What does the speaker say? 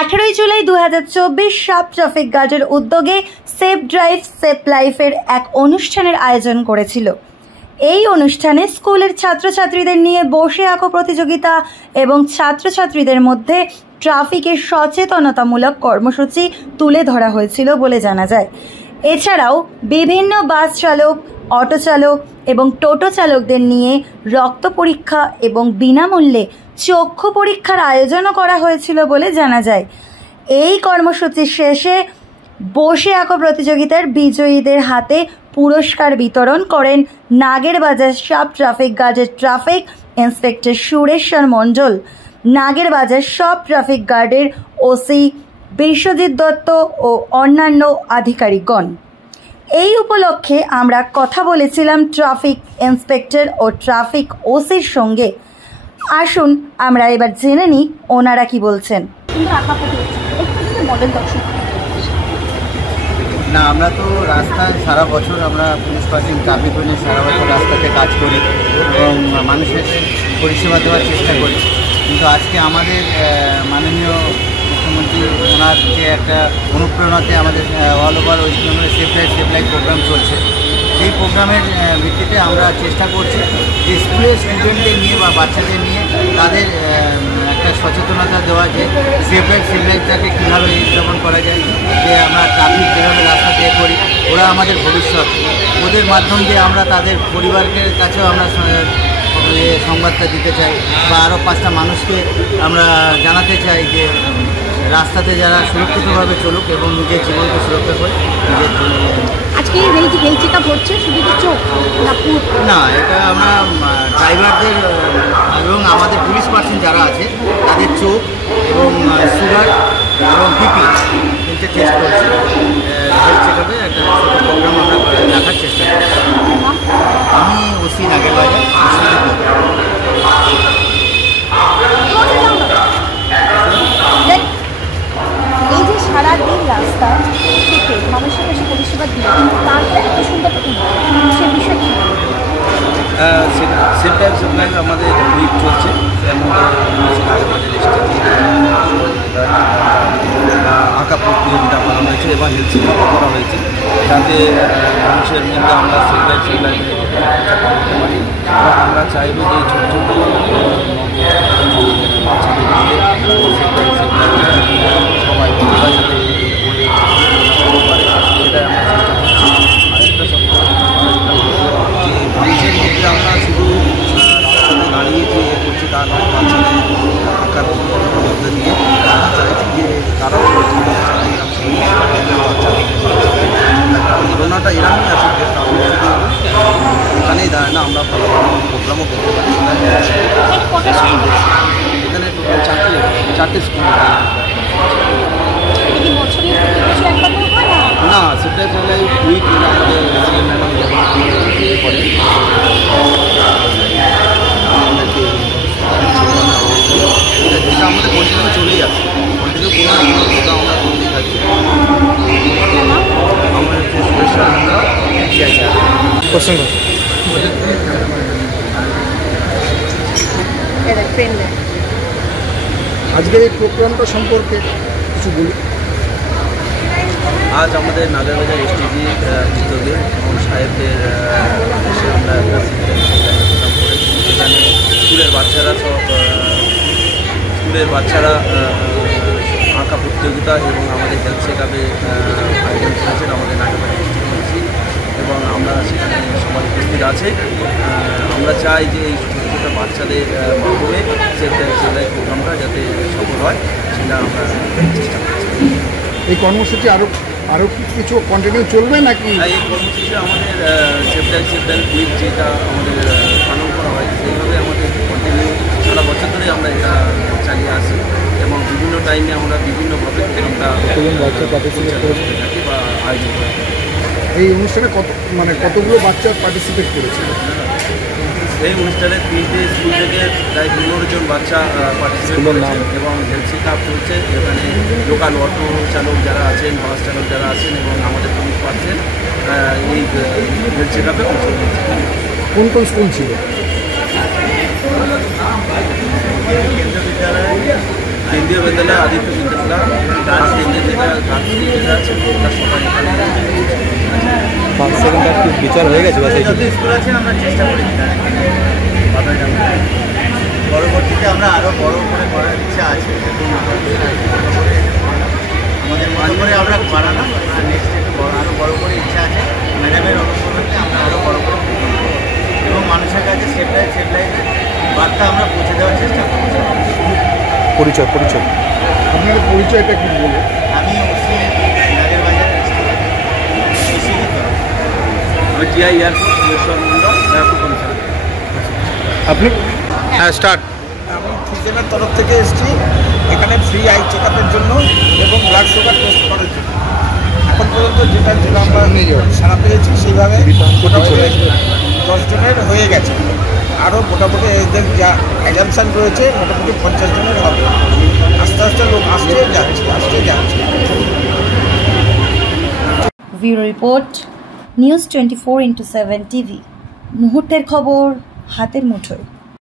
18 July 2024 sub traffic গার্ডের উদ্যোগে safe drive safe লাইফের এক অনুষ্ঠানের আয়োজন করেছিল। এই অনুষ্ঠানে স্কুলের ছাত্রছাত্রীদের নিয়ে বসে আঁকো প্রতিযোগিতা এবং ছাত্রছাত্রীদের মধ্যে ট্রাফিকের সচেতনতামূলক কর্মসূচি তুলে ধরা হয়েছিল বলে জানা যায়। এছাড়াও বিভিন্ন বাস চালক, অটো চালক এবং টোটো চালকদের নিয়ে রক্ত পরীক্ষা এবং বিনামূল্যে চক্ষু পরীক্ষার আয়োজনও করা হয়েছিল বলে জানা যায়। এই কর্মসূচির শেষে বসে আঁকো প্রতিযোগিতার বিজয়ীদের হাতে পুরস্কার বিতরণ করেন নাগেরবাজার সাব ট্রাফিক গার্ডের ট্রাফিক ইন্সপেক্টর সুরেশ্বর মণ্ডল, নাগেরবাজার সাব ট্রাফিক গার্ডের ওসি বিশ্বজিৎ দত্ত ও অন্যান্য আধিকারিকগণ। এই উপলক্ষে আমরা কথা বলেছিলাম ট্রাফিক ইন্সপেক্টর ও ট্রাফিক ওসির সঙ্গে। আসুন আমরা এবার জেনে নিই ওনারা কি বলছেন। না, আমরা তো রাস্তায় সারা বছর আমরা পুলিশ পার্সন ট্রাফিক নিয়ে সারা বছর রাস্তাতে কাজ করি এবং মানুষের পরিষেবা দেওয়ার চেষ্টা করি। কিন্তু আজকে আমাদের মাননীয় মুখ্যমন্ত্রী ওনার যে একটা অনুপ্রেরণাতে আমাদের অল ওভার ওয়েস্ট বেঙ্গলে safe drive safe life program চলছে। সেই প্রোগ্রামের ভিত্তিতে আমরা চেষ্টা করছি যে স্কুলের স্টুডেন্টদের নিয়ে বা বাচ্চাদের নিয়ে তাদের একটা সচেতনতা দেওয়া, যে সেফ লাইফটাকে কীভাবে স্থাপন করা যায়, যে আমরা ট্রাফিক যেভাবে রাস্তা দিয়ে করি, ওরা আমাদের ভবিষ্যৎ। ওদের মাধ্যম দিয়ে আমরা তাদের পরিবারের কাছেও আমরা সংবাদটা দিতে চাই বা আরও 5টা মানুষকে আমরা জানাতে চাই যে রাস্তাতে যারা সুরক্ষিতভাবে চলুক এবং নিজের জীবনকে সুরক্ষা করে নিজের জন্য। আজকে হেলথ চেক আপ হচ্ছে শুধু চোখ না, এটা আমরা ড্রাইভারদের এবং আমাদের পুলিশ পার্সন যারা আছে তাদের চোখ এবং সুগার এবং বিপি তিনটে টেস্ট করছি। হেলথ চেক আপে একটা ছোটো প্রোগ্রাম আমরা রাখার চেষ্টা করছি। আমি ওসি নাগেরবাজার। এই যে সারাদিন রাস্তা থেকে মানুষের কাছে পরিষেবা দিল, কিন্তু তারপরে এত সুন্দর সে বিষয় কী সেফ ড্রাইভ সেফ লাইফ আমাদের উইক চলছে। এর মধ্যে আঁকা প্রতিযোগিতা করা হয়েছে এবং হেলথ চেকআপও করা হয়েছে, যাতে মানুষের মধ্যে আমরা সেফ ড্রাইভ সেফ লাইফ করতে পারি। এবং আমরা চাইব যে ছোটো ছোটো বাচ্চাদের দিয়ে সেফ ড্রাইভ সেফ লাইফ সবাই যাতে সেটাই আমরা চেষ্টা করছি। আরেকটা সব যে মানুষের মধ্যে আমরা শুধু রাস্তাতে দাঁড়িয়ে যে করছি তা নয়, বাচ্চাদের আঁকার মধ্যে দিয়ে আমরা চাইছি যে তারাও ঘটনাটা এরকমই আছে যে এখানেই দাঁড়ায় না, আমরা ভালো ভালো প্রোগ্রামও করতে পারি। এখানে টোটাল 4টে স্কুল। না, সেটা উইক আমাদের করে যেটা আমাদের কন্টিনিউ চলেই আছে, কন্টিনিউ কোনো না কোনো প্রোগ্রাম আমরা করতেই থাকি। আমার হচ্ছে আজকের এই প্রোগ্রামটা সম্পর্কে কিছু বলি। আজ আমাদের নাগেরবাজার এসটিজি উদ্যোগে এবং সাহেবদের এসে আমরা একটা প্রোগ্রাম করেছি। সেখানে স্কুলের বাচ্চারা আঁকা প্রতিযোগিতা এবং আমাদের হেলথ চেক আপে আয়োজন করেছেন আমাদের নাগেরবাজার এসটিজি, এবং আমরা সেখানে সবাই উপস্থিত আছে। আমরা চাই যে এই ছোটো ছোটো বাচ্চাদের মাধ্যমে সেফ প্রোগ্রামটা যাতে সফল হয় সেটা আমরা চেষ্টা করছি। এই কর্মসূচি আরও কিছু কন্টিনিউ চলবে নাকি? এই কর্মসূচি আমাদের সেফ ড্রাইভ উইক যেটা আমাদের পালন করা হয় সেইভাবে আমাদের কন্টিনিউ সারা বছর ধরে আমরা এটা চালিয়ে আসি এবং বিভিন্ন টাইমে আমরা বিভিন্নভাবে প্রোগ্রামটা থাকি বা আয়োজন করে থাকি। এই অনুষ্ঠানে কতগুলো বাচ্চা পার্টিসিপেট করেছিল? এই অনুষ্ঠানে 3টে স্কুল থেকে প্রায় 15 জন বাচ্চা পার্টিসিপেট করেছেন এবং হেলথ চেক আপ চলছে। এখানে লোকাল অটো চালক যারা আছেন, বাস চালক যারা আছেন এবং আমাদের পুলিশ পাচ্ছেন এই হেলথ চেক আপে অংশ নিয়েছে। কোন কোন স্কুল ছিল? কেন্দ্রীয় বিদ্যালয়, কেন্দ্রীয় বিদ্যালয়, আদিত্য বিদ্যালয়, কেন্দ্রীয় বিদ্যালয়, যেটা আছে তার সবাই এখানে ফার্স্ট সেকেন্ডার কি বিচার হয়ে গেছে? যত স্কুল আছে আমরা চেষ্টা করেছি পরবর্তীতে আমরা আরও বড় করে করার ইচ্ছা আছে। আমাদের মনে করে আমরা বাড়ানো নেক্সট একটু আরও বড় করে ইচ্ছা আছে। ম্যাডামের অনুপ্রেরণাতে আমরা আরও বড় করে এবং মানুষের কাছে সেফ লাইফের বার্তা আমরা পৌঁছে দেওয়ার চেষ্টা করছি। পরিচয় আপনাদের পরিচয়টা কি বলবো? আমি ওসি নাগের বাজার আমি TI airport Sureshwar Mondal airport commissioner. আপনি? হ্যাঁ, স্টার্ট। আমি ফিজেনের তরফ থেকে এসেছি এখানে ফ্রি আই চেক আপের জন্য এবং ব্লাড সুগার টেস্ট করার জন্য। এখন পর্যন্ত যেটা আমরা সারা পেয়েছি সেইভাবে মোটামুটি 10 জনের হয়ে গেছে। আরও মোটামুটি এদের যা অ্যাজামশান রয়েছে মোটামুটি 50 জনের হবে। আস্তে আস্তে লোক আসতে যাচ্ছে। Bureau report, news 24/7 TV. মুহূর্তের খবর হাতের মুঠোয়।